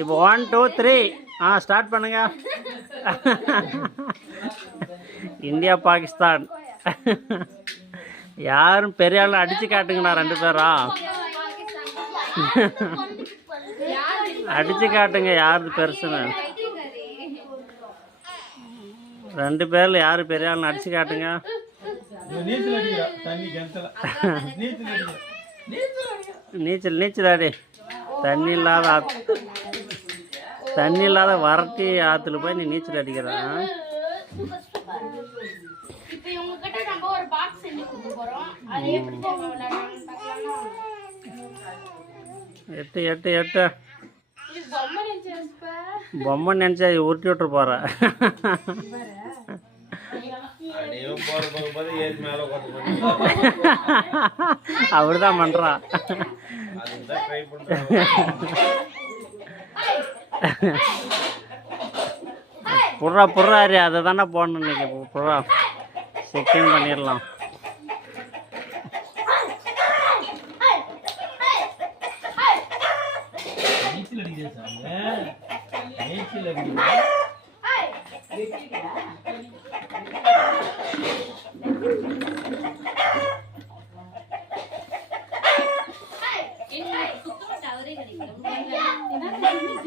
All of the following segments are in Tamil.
இப்போ 1 2 3 ஸ்டார்ட் பண்ணுங்க. இந்தியா பாகிஸ்தான். யாரும் பெரிய ஆள் அடிச்சு காட்டுங்கண்ணா 2 பேரா. அடிச்சு காட்டுங்க யாரு பெருசுன்னு. 2 பேர்ல யாரு பெரிய ஆள் அடிச்சு காட்டுங்க. நீச்சல் ஆடி. தண்ணி இல்லாத வரட்டி ஆத்துல போய் நீ நீச்சல் அடிக்கிற. எட்டு பொம்மை நினைச்சா உருட்டி விட்டு போற. அப்படிதான் பண்றா. புறாரு அதை தானே போடணும் இன்னைக்கு. புறா செகண்ட் பண்ணிடலாம்.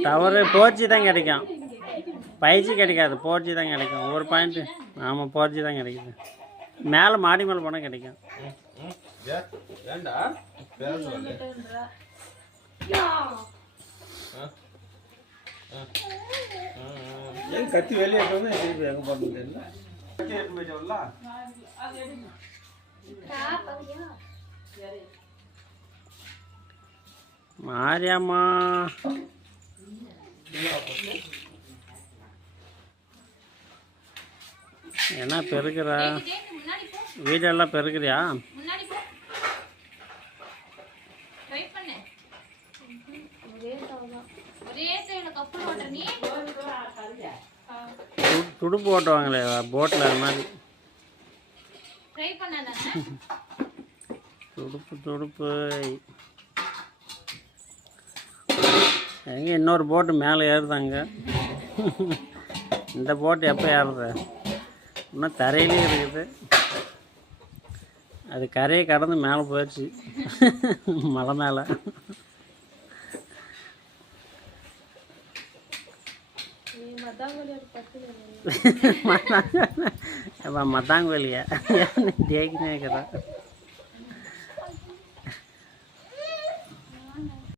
டவரு 4G தான் கிடைக்கும், 5G கிடைக்காது. 4G தான் கிடைக்கும். ஒரு பாயிண்ட். ஆமாம் 4G தான் கிடைக்குது. மேலே மாடி மேலே போனால் கிடைக்கும். கத்தி வெளியே எங்கே போகிறது மாரியம்மா. என்ன பெருக்குறா? வீடெல்லாம் பெருக்குறியா? துடுப்பு ஓட்டுவாங்களே போட்டில், அது மாதிரி. துடுப்பு எங்கே? இன்னொரு போட்டு மேலே ஏறுதாங்க. இந்த போட்டு எப்போ ஏறுற? இன்னும் தரையிலே இருக்குது. அது கரையை கடந்து மேலே போயிடுச்சு, மலை மேலே. மத்தாங்கோலியா தேக்கினே இருக்கிறேன்.